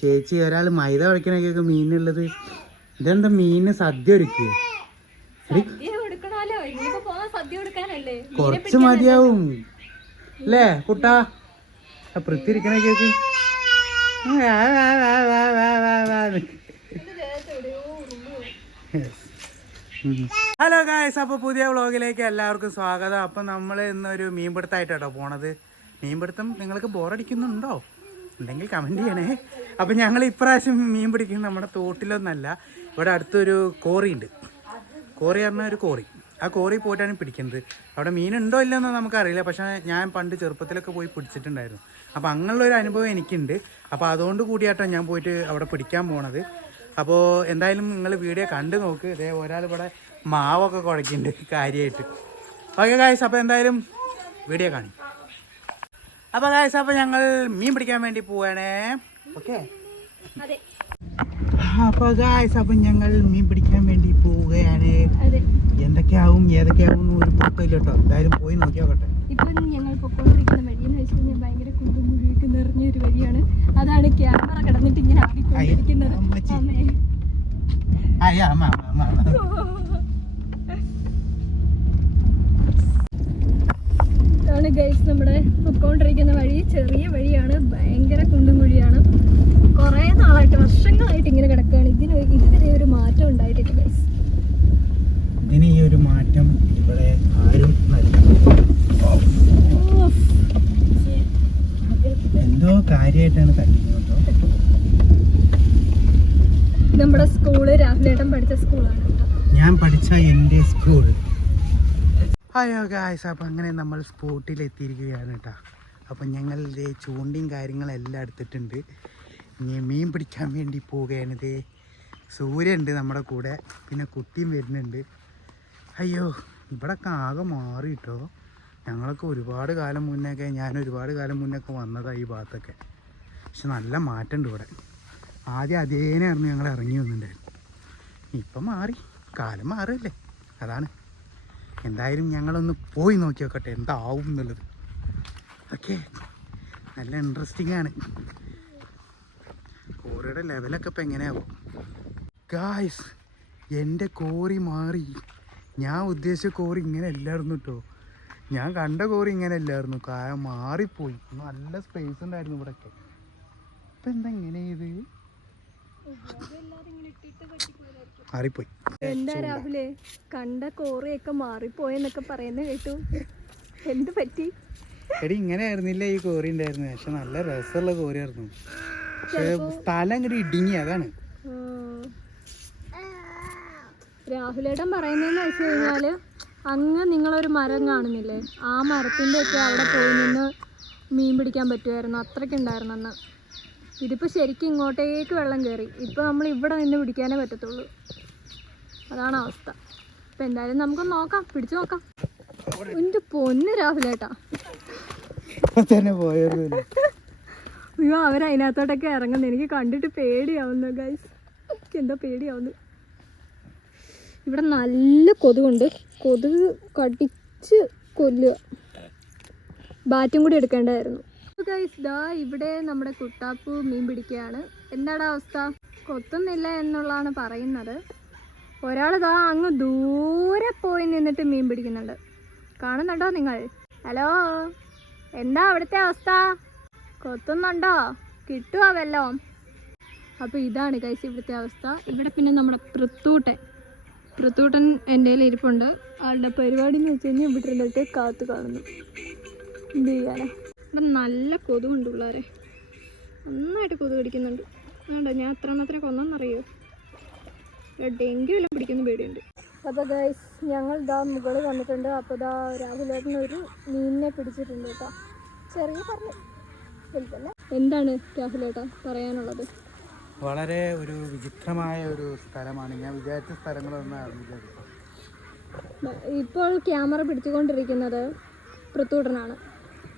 ചേച്ചി ഒരാൾ മൈദ കഴിക്കണൊക്കെ മീനുള്ളത്. ഇതെന്താ മീന് സദ്യ ഒരുക്കുക? കുറച്ച് മതിയാവും അല്ലേ കുട്ടാ? പൃഥ്വിരിക്കണ കേക്ക്. ഹലോ ഗായ്സ്, അപ്പോൾ പുതിയ വ്ളോഗിലേക്ക് എല്ലാവർക്കും സ്വാഗതം. അപ്പം നമ്മൾ ഇന്നൊരു മീൻപിടുത്തമായിട്ടോ പോണത്. മീൻപിടുത്തം നിങ്ങൾക്ക് ബോറടിക്കുന്നുണ്ടോ? ഉണ്ടെങ്കിൽ കമൻറ്റ് ചെയ്യണേ. അപ്പം ഞങ്ങൾ ഇപ്രാവശ്യം മീൻ പിടിക്കുന്നത് നമ്മുടെ തോട്ടിലൊന്നല്ല, ഇവിടെ അടുത്തൊരു കോറിയുണ്ട്. കോറി പറഞ്ഞാൽ ഒരു കോറി. ആ കോറി പോയിട്ടാണ് പിടിക്കുന്നത്. അവിടെ മീനുണ്ടോ ഇല്ലെന്നോ നമുക്കറിയില്ല, പക്ഷേ ഞാൻ പണ്ട് ചെറുപ്പത്തിലൊക്കെ പോയി പിടിച്ചിട്ടുണ്ടായിരുന്നു. അപ്പോൾ അങ്ങനെയുള്ളൊരു അനുഭവം എനിക്കുണ്ട്. അപ്പോൾ അതുകൊണ്ട് കൂടിയായിട്ടാണ് ഞാൻ പോയിട്ട് അവിടെ പിടിക്കാൻ പോണത്. അപ്പോൾ എന്തായാലും നിങ്ങൾ വീഡിയോ കണ്ടു നോക്ക്. ഇതേ ഒരാൾ ഇവിടെ മാവൊക്കെ കുഴക്കുന്നുണ്ട് കാര്യമായിട്ട്. ഓക്കെ ഗായ്സ്, അപ്പോൾ എന്തായാലും വീഡിയോ കാണി. അപ്പോൾ ഗായ്സ്, അപ്പോൾ ഞങ്ങൾ മീൻ പിടിക്കാൻ വേണ്ടി പോവാണേ. ഓക്കെ, അപ്പോൾ ഗായ്സ്, അപ്പം ഞങ്ങൾ മീൻ പിടിക്കാൻ വേണ്ടി പോവുകയാണ്. എന്തൊക്കെയാവും ഏതൊക്കെയാവും ഒരു പുറത്തില്ല കേട്ടോ. എന്തായാലും പോയി നോക്കിയോട്ടെ. ഇപ്പം ഞങ്ങൾ പൊക്കോണ്ടിരിക്കുന്ന വഴി എന്ന് വെച്ച് കഴിഞ്ഞാൽ ഭയങ്കര കുണ്ടും കുഴിയൊക്കെ നിറഞ്ഞൊരു വഴിയാണ്. അതാണ് ക്യാമറ കിടന്നിട്ട് ഇങ്ങനെ ആടിക്കൊണ്ടിരിക്കുന്നത്. ഇതാണ് ഗൈസ് നമ്മുടെ പൊക്കോണ്ടിരിക്കുന്ന വഴി. ചെറിയ വഴിയാണ്, ഭയങ്കര കുണ്ടും കുഴിയാണ്. കുറേ നാളായിട്ട്, വർഷങ്ങളായിട്ട് ഇങ്ങനെ കിടക്കുകയാണ്. ഇതുവരെ ഒരു മാറ്റം ഉണ്ടായിട്ടില്ല ഗൈസ്. ഇതിന് ഈ ഒരു മാറ്റം ഇവിടെ ആരും എന്തോ കാര്യമായിട്ടാണ് തല്ലിക്കുന്നത്. നമ്മുടെ സ്കൂള് രാഹുലേട്ടൻ പഠിച്ച സ്കൂളാണ്. ഞാൻ പഠിച്ച എൻ്റെ സ്കൂൾ. ഹലോ ഗായ്സ്, അപ്പം അങ്ങനെ നമ്മൾ സ്പോട്ടിൽ എത്തിയിരിക്കുകയാണ് കേട്ടോ. അപ്പം ഞങ്ങളുടെ ചൂണ്ടിയും കാര്യങ്ങളെല്ലാം എടുത്തിട്ടുണ്ട്. ഇനി മീൻ പിടിക്കാൻ വേണ്ടി പോവുകയാണിത്. സൂര്യനുണ്ട് നമ്മുടെ കൂടെ, പിന്നെ കുട്ടിയും വരുന്നുണ്ട്. അയ്യോ, ഇവിടെയൊക്കെ ആകെ മാറി കേട്ടോ. ഞങ്ങളൊക്കെ ഒരുപാട് കാലം മുന്നേയൊക്കെ, ഞാൻ ഒരുപാട് കാലം മുന്നേയൊക്കെ വന്നതാണ് ഈ ഭാഗത്തൊക്കെ. പക്ഷെ നല്ല മാറ്റമുണ്ട് ഇവിടെ. ആദ്യം അതേനായിരുന്നു ഞങ്ങൾ ഇറങ്ങി വന്നിട്ടുണ്ടായിരുന്നു. ഇപ്പം മാറി, കാലം മാറില്ലേ, അതാണ്. എന്തായാലും ഞങ്ങളൊന്ന് പോയി നോക്കി നോക്കട്ടെ എന്താവും എന്നുള്ളത്. ഓക്കെ, നല്ല ഇൻട്രസ്റ്റിംഗ് ആണ്. കോറിയുടെ ലെവലൊക്കെ ഇപ്പം എങ്ങനെയാവും ഗായ്സ്. എൻ്റെ കോറി മാറി. ഞാൻ ഉദ്ദേശിച്ച കോറി ഇങ്ങനെ അല്ലായിരുന്നു കേട്ടോ. ഞാൻ കണ്ട കോറി ഇങ്ങനെ അല്ലായിരുന്നു. കാര്യം മാറിപ്പോയി. നല്ല സ്പേസ് ഉണ്ടായിരുന്നു ഇവിടെയൊക്കെ. ഇപ്പം എന്താ ഇങ്ങനെ ഇത് മാറിപ്പോയി? എന്താ രാഹുലേ, കണ്ട കോറിയൊക്കെ മാറിപ്പോയെന്നൊക്കെ പറയുന്നത് കേട്ടു. എന്ത് പറ്റി? എടി ഇങ്ങനെ ആയിരുന്നില്ല ഈ കോറി ഉണ്ടായിരുന്നു. പക്ഷെ നല്ല രസമുള്ള കോറിയായിരുന്നു. പക്ഷെ സ്ഥലം ഇങ്ങോട്ട് ഇടുങ്ങി, അതാണ്. രാഹുലേട്ടൻ പറയുന്നതെന്ന് വെച്ച് കഴിഞ്ഞാല്, അങ്ങ് നിങ്ങളൊരു മരം കാണുന്നില്ലേ, ആ മരത്തിൻ്റെ ഒക്കെ അവിടെ പോയി നിന്ന് മീൻ പിടിക്കാൻ പറ്റുമായിരുന്നു. അത്രയ്ക്കുണ്ടായിരുന്നു അന്ന്. ഇതിപ്പോൾ ശരിക്കും ഇങ്ങോട്ടേക്ക് വെള്ളം കയറി. ഇപ്പോൾ നമ്മൾ ഇവിടെ നിന്ന് പിടിക്കാനേ പറ്റത്തുള്ളൂ. അതാണ് അവസ്ഥ. അപ്പം എന്തായാലും നമുക്ക് നോക്കാം, പിടിച്ചു നോക്കാം. എൻ്റെ പൊന്ന് രാഹുലേട്ടാ, അയ്യോ അവരതിനകത്തോട്ടൊക്കെ ഇറങ്ങുന്നു. എനിക്ക് കണ്ടിട്ട് പേടിയാവുന്നു ഗൈസ്. എനിക്ക് എന്താ പേടിയാവുന്നു. ഇവിടെ നല്ല കൊതുകുണ്ട്. കൊതുക് കടിച്ച് കൊല്ലുക. ബാറ്റും കൂടി എടുക്കേണ്ടതായിരുന്നു ഗൈസ്. ദാ ഇവിടെ നമ്മുടെ കുട്ടാപ്പു മീൻ പിടിക്കുകയാണ്. എന്താണ് അവസ്ഥ? കൊത്തുന്നില്ല എന്നുള്ളതാണ് പറയുന്നത്. ഒരാൾ ദാ അങ്ങ് ദൂരെ പോയി നിന്നിട്ട് മീൻ പിടിക്കുന്നുണ്ട്. കാണുന്നുണ്ടോ നിങ്ങൾ? ഹലോ, എന്താ അവിടുത്തെ അവസ്ഥ? കൊത്തുന്നുണ്ടോ? കിട്ടുമോ വല്ലോം? അപ്പോൾ ഇതാണ് ഗൈസ് ഇവിടുത്തെ അവസ്ഥ. ഇവിടെ പിന്നെ നമ്മുടെ പൃത്തൂട്ടൻ എൻ്റെ കയ്യിൽ ഇരിപ്പുണ്ട്. ആളുടെ പരിപാടി എന്ന് വെച്ച് കഴിഞ്ഞാൽ ഇവിടെ ഇരുന്നിട്ട് കാത്തു കാണുന്നു. എന്ത് ചെയ്യാനാ? ഇവിടെ നല്ല കൊതുകുണ്ട് പിള്ളേരെ, നന്നായിട്ട് കൊതു കടിക്കുന്നുണ്ട്. വേണ്ട, ഞാൻ എത്ര മാത്രമേ കൊന്നെന്നറിയോ? ഡെങ്കി എല്ലാം പിടിക്കുന്ന പേടിയുണ്ട്. അപ്പോൾ ഗൈസ്, ഞങ്ങൾ ദാ മുകളിൽ വന്നിട്ടുണ്ട്. അപ്പോൾ ദാ രാഹുലേട്ടനൊരു മീനിനെ പിടിച്ചിട്ടുണ്ട് കേട്ടോ. ചെറിയ പറഞ്ഞു വലുതല്ല. എന്താണ് രാഹുലേട്ടാ പറയാനുള്ളത്? വളരെ ഒരു വിചിത്രമായ ഒരു സ്ഥലമാണ്. ഞാൻ വിചാരിച്ച സ്ഥലങ്ങളൊന്നും അറിയില്ല. ഇപ്പോൾ ക്യാമറ പിടിച്ചുകൊണ്ടിരിക്കുന്നത് പൃത്തൂട്ടനാണ്.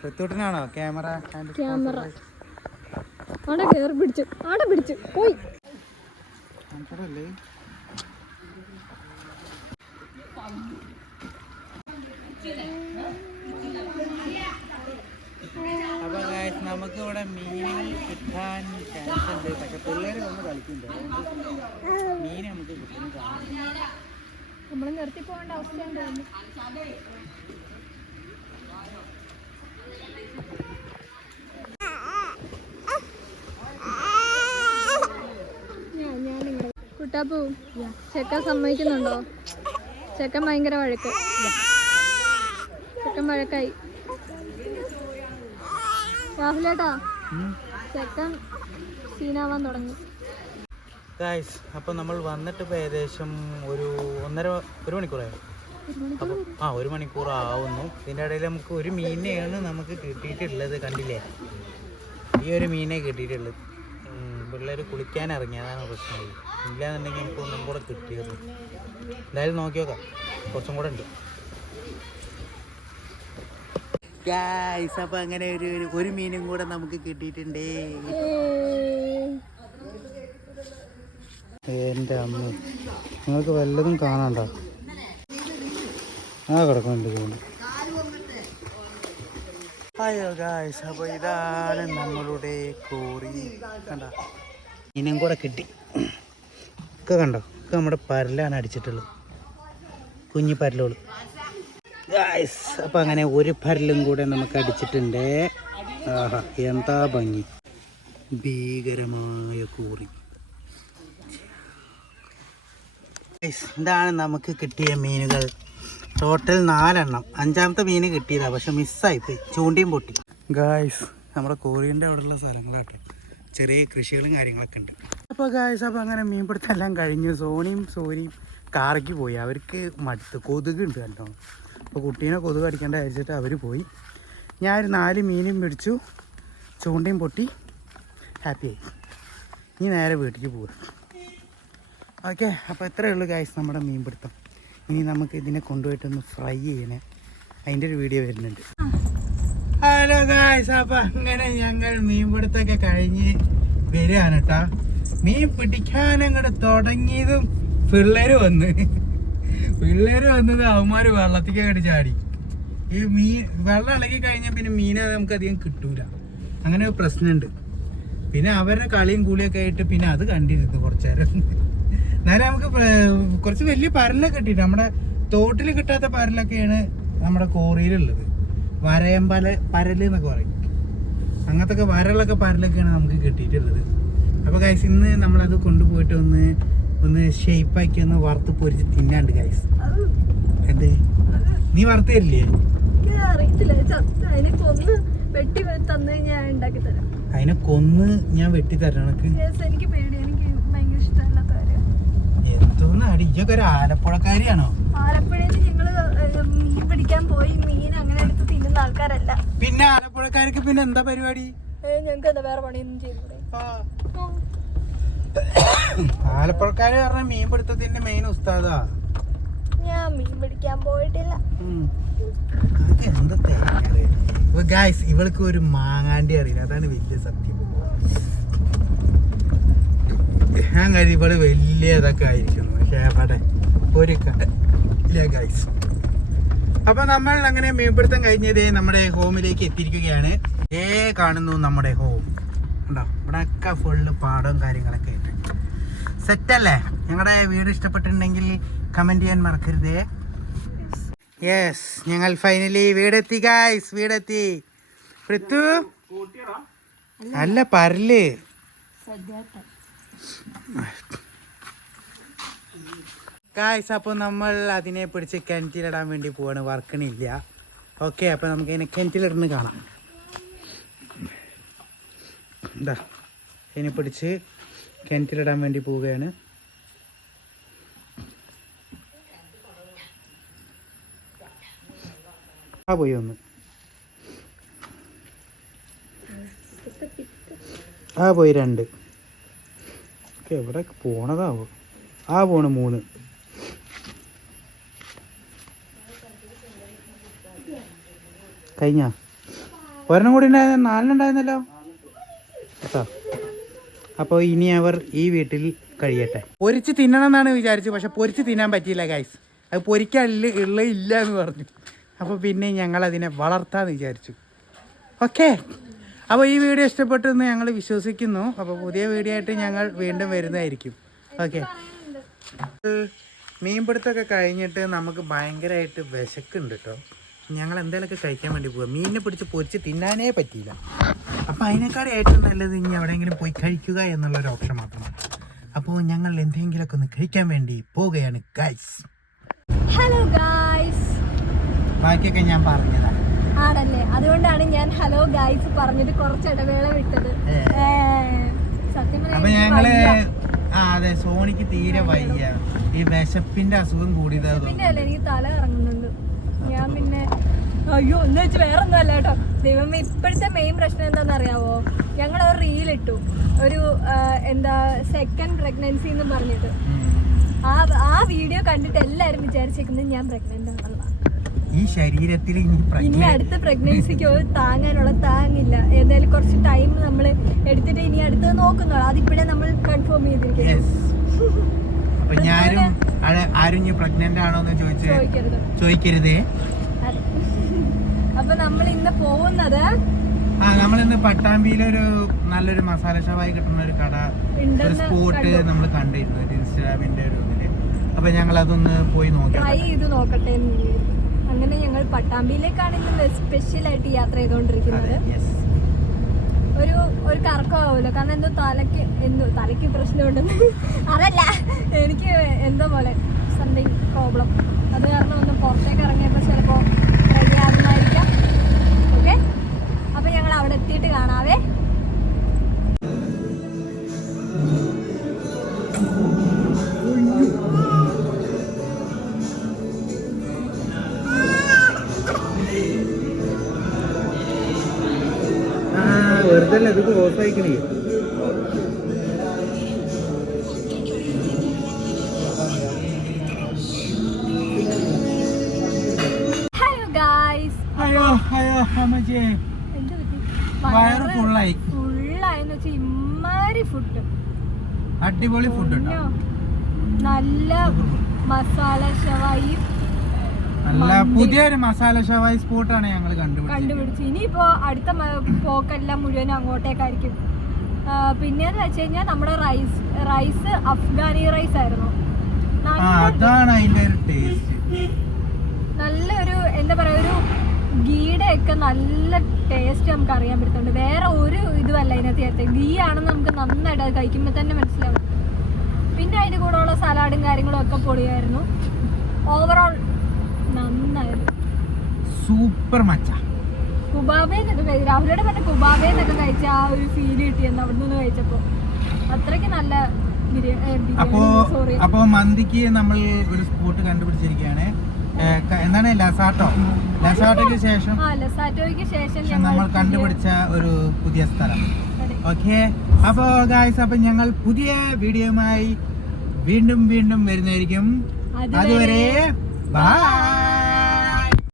പൃത്തൂട്ടനാണോ ക്യാമറ? അവിടെ കയറി പിടിച്ചു പോയി. അപ്പോൾ നമുക്ക് ഇവിടെ മീനുകൾ കിട്ടാൻ ചാൻസ് ഉണ്ട്, പക്ഷെ പിള്ളേർ വന്ന് കളിക്കുന്നുണ്ട്, അതുകൊണ്ട് മീൻ നമുക്ക് കിട്ടുന്നു കാണും. നമ്മൾ നിർത്തി പോകേണ്ട അവസ്ഥയാണ് തോന്നുന്നു. കുട്ടാപ്പൂ ചെക്കൻ സമ്മതിക്കുന്നുണ്ടോ? ചെക്കൻ ഭയങ്കര വഴക്ക്, ചെക്കൻ വഴക്കായി. രാഹുലേട്ടാ ചെക്കൻ സീനാവാൻ തുടങ്ങി. ഗായ്സ്, അപ്പോൾ നമ്മൾ വന്നിട്ട് ഇപ്പോൾ ഏകദേശം ഒരു മണിക്കൂറായി. അപ്പോൾ ഒരു മണിക്കൂർ ആവുന്നു. ഇതിൻ്റെ ഇടയിൽ നമുക്ക് ഒരു മീനെയാണ് നമുക്ക് കിട്ടിയിട്ടുള്ളത്. കണ്ടില്ലേ, ഈ ഒരു മീനെ കിട്ടിയിട്ടുള്ളത്. പിള്ളേർ കുളിക്കാൻ ഇറങ്ങി, അതാണ് പ്രശ്നമായി. ഇല്ലാന്നുണ്ടെങ്കിൽ നമുക്ക് ഒന്നും കൂടെ കിട്ടിയിരുന്നു. എന്തായാലും നോക്കി നോക്കാം, കുറച്ചും കൂടെ ഉണ്ട്. ഗായ്സ്, അപ്പോൾ അങ്ങനെ ഒരു മീനും കൂടെ നമുക്ക് കിട്ടിയിട്ടുണ്ടേ. എൻ്റെ അമ്മ, നിങ്ങൾക്ക് വല്ലതും കാണാണ്ടോ? കിടക്കുന്നുണ്ട് തോന്നുന്നു. അയ്യോ ഗായ്സ്, അപ്പോൾ ഇതാണ് നമ്മളുടെ കോറി. കണ്ട മീനും കൂടെ കിട്ടി. ഒക്കെ കണ്ടോ, ഒക്കെ നമ്മുടെ പരലാണ് അടിച്ചിട്ടുള്ളത്, കുഞ്ഞി പരലുകൾ. ഗായ്സ്, അപ്പോൾ അങ്ങനെ ഒരു പരലും കൂടെ നമുക്ക് അടിച്ചിട്ടുണ്ട്. ആഹാ, എന്താ ഭംഗി, ഭീകരമായ കോറി. ഇതാണ് നമുക്ക് കിട്ടിയ മീനുകൾ. ടോട്ടൽ 4 എണ്ണം. 5ാമത്തെ മീന് കിട്ടിയതാണ്, പക്ഷെ മിസ്സായിപ്പോയി, ചൂണ്ടിയും പൊട്ടി. ഗായ്സ്, നമ്മുടെ കോറിൻ്റെ അവിടെയുള്ള സ്ഥലങ്ങളാട്ടെ, ചെറിയ കൃഷികളും കാര്യങ്ങളൊക്കെ ഉണ്ട്. അപ്പോൾ ഗായ്സ്, അപ്പോൾ അങ്ങനെ മീൻപിടുത്തം എല്ലാം കഴിഞ്ഞു. സോനിയും കാറയ്ക്ക് പോയി. അവർക്ക് മടുത്ത്, കൊതുകുണ്ട് കണ്ടോ. അപ്പോൾ കുട്ടീനെ കൊതുക് അടിക്കേണ്ട വിചാരിച്ചിട്ട് അവർ പോയി. ഞാനൊരു 4 മീനും പിടിച്ചു, ചൂണ്ടയും പൊട്ടി, ഹാപ്പിയായി. ഇനി നേരെ വീട്ടിലേക്ക് പോവുക. ഓക്കെ, അപ്പോൾ എത്രയേ ഉള്ളൂ ഗായ്സ് നമ്മുടെ മീൻപിടുത്തം. ഇനി നമുക്ക് ഇതിനെ കൊണ്ടുപോയിട്ടൊന്ന് ഫ്രൈ ചെയ്യണേ, അതിൻ്റെ ഒരു വീഡിയോ വരുന്നുണ്ട്. ഹലോ ഗായ്സ്, അപ്പോൾ അങ്ങനെ ഞങ്ങൾ മീൻപിടുത്തമൊക്കെ കഴിഞ്ഞ് വരികയാണ് കേട്ടോ. മീൻ പിടിക്കാൻ അങ്ങോട്ട് തുടങ്ങിയതും പിള്ളേർ വന്നത് അവന്മാർ വെള്ളത്തേക്ക് അങ്ങോട്ട് ചാടി. ഈ വെള്ളം ഇളകി കഴിഞ്ഞാൽ പിന്നെ മീനെ നമുക്ക് അധികം കിട്ടൂല, അങ്ങനെ ഒരു പ്രശ്നമുണ്ട്. പിന്നെ അവരുടെ കളിയും കൂലിയൊക്കെ ആയിട്ട് പിന്നെ അത് കണ്ടിരുന്നു കുറച്ചു നേരം. എന്നാലും നമുക്ക് കുറച്ച് വലിയ പരലൊക്കെ കിട്ടിയിട്ട്, നമ്മുടെ തോട്ടിൽ കിട്ടാത്ത പരലൊക്കെയാണ് നമ്മുടെ കോറിയിലുള്ളത്. പരല് എന്നൊക്കെ പറയും, അങ്ങനത്തെ വരലൊക്കെ പരലൊക്കെയാണ് നമുക്ക് കിട്ടിയിട്ടുള്ളത്. അപ്പോൾ ഗൈസ്, ഇന്ന് നമ്മളത് കൊണ്ടുപോയിട്ട് ഒന്ന് ഷേപ്പാക്കി ഒന്ന് വറുത്ത് പൊരിച്ച് തിന്നാണ്ട് ഗൈസ്. എന്ത്, നീ വറുത്ത് തരില്ലേ? അതിനെ കൊന്ന് ഞാൻ വെട്ടി തരണം. എന്തോന്ന് അടി, ഇതൊക്കെ ഒരു ആലപ്പുഴക്കാരിയാണോ? ആലപ്പുഴയിൽ ഞങ്ങള് മീൻ പിടിക്കാൻ പോയി, മീൻ അങ്ങനെ എടുത്ത് തിന്നുന്ന ആൾക്കാരല്ല. പിന്നെ ആലപ്പുഴക്കാർക്ക് പിന്നെ എന്താ പരിപാടി? ഞങ്ങക്ക് എന്താ വേറെ പണിയൊന്നും ചെയ്യുന്നത്? ആലപ്പുഴക്കാര് പറഞ്ഞ മീൻ പിടുത്തത്തിന്റെ മെയിൻ ഉസ്താദാ. ഞാൻ മീൻ പിടിക്കാൻ പോയിട്ടില്ല. ഗായ്സ്, ഇവൾക്ക് ഒരു മാങ്ങാണ്ടി അറിയില്ല, അതാണ് വലിയ സത്യം. ഞാൻ കാര്യം ഇവള് വലിയ ഇതൊക്കെ ആയിരിക്കുന്നു, പക്ഷേ അവിടെ ഒരു ഇല്ല ഗായ്സ്. അപ്പൊ നമ്മൾ അങ്ങനെ മീൻപിടുത്തം കഴിഞ്ഞത് നമ്മുടെ ഹോമിലേക്ക് എത്തിയിരിക്കുകയാണ്. കാണുന്നു നമ്മുടെ ഹോം. ഉണ്ടോ, ഇവിടെ ഒക്കെ ഫുള്ള് പാടവും കാര്യങ്ങളൊക്കെ ആയിട്ട് സെറ്റല്ലേ. ഞങ്ങളുടെ വീട് ഇഷ്ടപ്പെട്ടിട്ടുണ്ടെങ്കിൽ കമന്റ് ചെയ്യാൻ മറക്കരുതേ. യെസ്, ഞങ്ങൾ ഫൈനലി വീടെത്തി ഗായ്സ്, വീടെത്തി. പൃഥു അല്ല, പരല്. ഗായ്സ്, അപ്പോൾ നമ്മൾ അതിനെ പിടിച്ച് കിണറ്റിലിടാൻ വേണ്ടി പോവാണ്, വർക്കണില്ല. ഓക്കെ, അപ്പോൾ നമുക്ക് അതിനെ കിണറ്റിലിടുന്ന് കാണാം. എന്താ, ഇതിനെ പിടിച്ച് കിണറ്റിലിടാൻ വേണ്ടി പോവുകയാണ്. പോയി ഒന്ന് പോയി 2. എവിടെ പോണതാവോ? പോണ് 3. കഴിഞ്ഞ ഒരെണ്ണം കൂടി ഉണ്ടായിരുന്ന 4 ഉണ്ടായിരുന്നല്ലോ കേട്ടോ. അപ്പോൾ ഇനി അവർ ഈ വീട്ടിൽ കഴിയട്ടെ. പൊരിച്ച് തിന്നണം എന്നാണ് വിചാരിച്ചത്, പക്ഷെ പൊരിച്ച് തിന്നാൻ പറ്റിയില്ല ഗൈസ്. അത് പൊരിക്കാൻ ഇല്ല എന്ന് പറഞ്ഞു. അപ്പോൾ പിന്നെ ഞങ്ങളതിനെ വളർത്താമെന്ന് വിചാരിച്ചു. ഓക്കെ, അപ്പോൾ ഈ വീഡിയോ ഇഷ്ടപ്പെട്ടെന്ന് ഞങ്ങൾ വിശ്വസിക്കുന്നു. അപ്പോൾ പുതിയ വീഡിയോ ആയിട്ട് ഞങ്ങൾ വീണ്ടും വരുന്നതായിരിക്കും. ഓക്കെ, മീൻപിടുത്തമൊക്കെ കഴിഞ്ഞിട്ട് നമുക്ക് ഭയങ്കരമായിട്ട് വിശക്കുണ്ട് കേട്ടോ. ഞങ്ങൾ എന്തെങ്കിലുമൊക്കെ കഴിക്കാൻ വേണ്ടി പോവുക. മീനിനെ പിടിച്ച് പൊരിച്ച് തിന്നാനേ പറ്റിയില്ല. അപ്പോൾ അതിനേക്കാൾ ഏറ്റവും നല്ലത് ഇനി എവിടെയെങ്കിലും പോയി കഴിക്കുക എന്നുള്ളൊരു ഓപ്ഷൻ മാത്രമാണ്. അപ്പോൾ ഞങ്ങൾ എന്തെങ്കിലുമൊക്കെ ഒന്ന് കഴിക്കാൻ വേണ്ടി പോവുകയാണ് ഗൈസ്. Hello guys. ബാക്കിയൊക്കെ ഞാൻ പറഞ്ഞതാണ് ആണല്ലേ, അതുകൊണ്ടാണ് ഞാൻ ഹലോ ഗൈസ് പറഞ്ഞത് കുറച്ച് ഇടവേള വിട്ടത്. സത്യം അപ്പൊ ഞങ്ങള് അതെ, സോണിക്ക് തീരെ വയ്യ, ഈ വിശപ്പിന്റെ അസുഖം കൂടിയതാ. പിന്നെ അല്ലേ എനിക്ക് തല ഇറങ്ങുന്നുണ്ട്. ഞാൻ പിന്നെ അയ്യോ എന്ന് വെച്ച് വേറെ ഒന്നും അല്ല കേട്ടോ. ദൈവമേ, ഇപ്പോഴത്തെ മെയിൻ പ്രശ്നം എന്താണെന്ന് അറിയാവോ? ഞങ്ങൾ ഒരു റീൽ ഇട്ടു, ഒരു എന്താ സെക്കൻഡ് പ്രഗ്നൻസി എന്ന് പറഞ്ഞിട്ട്. ആ വീഡിയോ കണ്ടിട്ട് എല്ലാരും വിചാരിച്ചേക്കുന്നത് ഞാൻ പ്രഗ്നന്റ് ആണെന്നാണ്. ഈ ശരീരത്തിൽ ഇനി അടുത്ത പ്രഗ്നൻസിക്ക് താങ്ങാനുള്ള താങ്ങില്ല. ഏതായാലും കുറച്ച് ടൈം നമ്മൾ എടുത്തിട്ട് ഇനി അടുത്തത് നോക്കുന്നോ, അതിപ്പോഴേ നമ്മൾ കൺഫേം ചെയ്തിരിക്കുന്നു. അപ്പൊ ഞാനും ആരും പ്രഗ്നന്റ് ആണോന്ന് ചോദിക്കരുതേ. അപ്പൊ നമ്മൾ ഇന്ന് പോകുന്നത് നമ്മളിന്ന് പട്ടാമ്പിയിലൊരു നല്ലൊരു മസാല ഷവായി കിട്ടുന്ന ഒരു കട, ഒരു സ്പോട്ട് നമ്മൾ കണ്ടിരുന്നു ഇൻസ്റ്റാഗ്രാമിന്റെ ഒരു ഇതില്. അപ്പൊ ഞങ്ങൾ അതൊന്ന് പോയി ട്രൈ ചെയ്ത് നോക്കട്ടെ. അങ്ങനെ ഞങ്ങൾ പട്ടാമ്പിയിലേക്കാണ് ഇന്ന് സ്പെഷ്യലായിട്ട് യാത്ര ചെയ്തുകൊണ്ടിരിക്കുന്നത്. ഒരു കറക്കമാവുമല്ലോ, കാരണം എന്തോ തലയ്ക്ക് പ്രശ്നമുണ്ടെന്ന്. അതല്ല, എനിക്ക് എന്തോ പോലെ സംതിങ് പ്രോബ്ലം. അത് കാരണം ഒന്ന് പുറത്തേക്ക് ഇറങ്ങിയപ്പോൾ ചിലപ്പോൾ റെഡി ആകുന്നതായിരിക്കാം. ഓക്കെ, അപ്പം ഞങ്ങൾ അവിടെ എത്തിയിട്ട് കാണാവേ. വെറുതെ ഇത് ക്ലോസ് ആയിക്കണേ. Hello guys. വയറ് ഫുള്ളായി. ഫുള്ളായെന്ന് വെച്ചാൽ ഇമ്മാതിരി ഫുഡ്, അടിപൊളി ഫുഡ്, നല്ല മസാല ഷവായി, നല്ല പുതിയൊരു മസാല ഷവായി സ്പോട്ടാണ് ഞങ്ങൾ കണ്ടുപിടിച്ചത്. ഇനിയിപ്പോ അടുത്ത പോക്കെല്ലാം മുഴുവനും അങ്ങോട്ടേക്കായിരിക്കും. പിന്നെന്ന് വെച്ച് കഴിഞ്ഞാൽ നമ്മുടെ റൈസ് അഫ്ഗാനി റൈസ് ആയിരുന്നു. അതാണ് അതിന്റെ ഒരു ടേസ്റ്റ്. നല്ലൊരു എന്താ പറയാ, ഒരു ഗീയുടെ ഒക്കെ നല്ല ടേസ്റ്റ് നമുക്ക് അറിയാൻ പറ്റുന്നുണ്ട്. വേറെ ഒരു ഇതുമല്ല അതിനകത്ത് ചേർത്ത്, ഗീ ആണെന്ന് നമുക്ക് നന്നായിട്ട് അത് കഴിക്കുമ്പോൾ തന്നെ മനസ്സിലാവും. പിന്നെ അതിൻ്റെ കൂടെ ഉള്ള സലാഡും കാര്യങ്ങളും ഒക്കെ പൊളിയായിരുന്നു. ഓവറോൾ നന്നായിരുന്നു, സൂപ്പർ മച്ച. കുബാബേന്നൊക്കെ രാഹുലയുടെ പറഞ്ഞ കുബാബേന്നൊക്കെ കഴിച്ച ആ ഒരു ഫീൽ കിട്ടിയെന്ന് അവിടെ നിന്ന് കഴിച്ചപ്പോൾ. അത്രയ്ക്ക് നല്ല അപ്പോ മന്തിക്ക് നമ്മൾ ഒരു സ്പോട്ട് കണ്ടുപിടിച്ചിരിക്കുകയാണ്. എന്താണ് ലസാട്ടോയ്ക്ക് ശേഷം നമ്മൾ കണ്ടുപിടിച്ച ഒരു പുതിയ സ്ഥലം. ഓക്കെ, അപ്പോൾ ഗായ്സ്, അപ്പം ഞങ്ങൾ പുതിയ വീഡിയോയുമായി വീണ്ടും വരുന്നതായിരിക്കും. അതുവരെ ബൈ.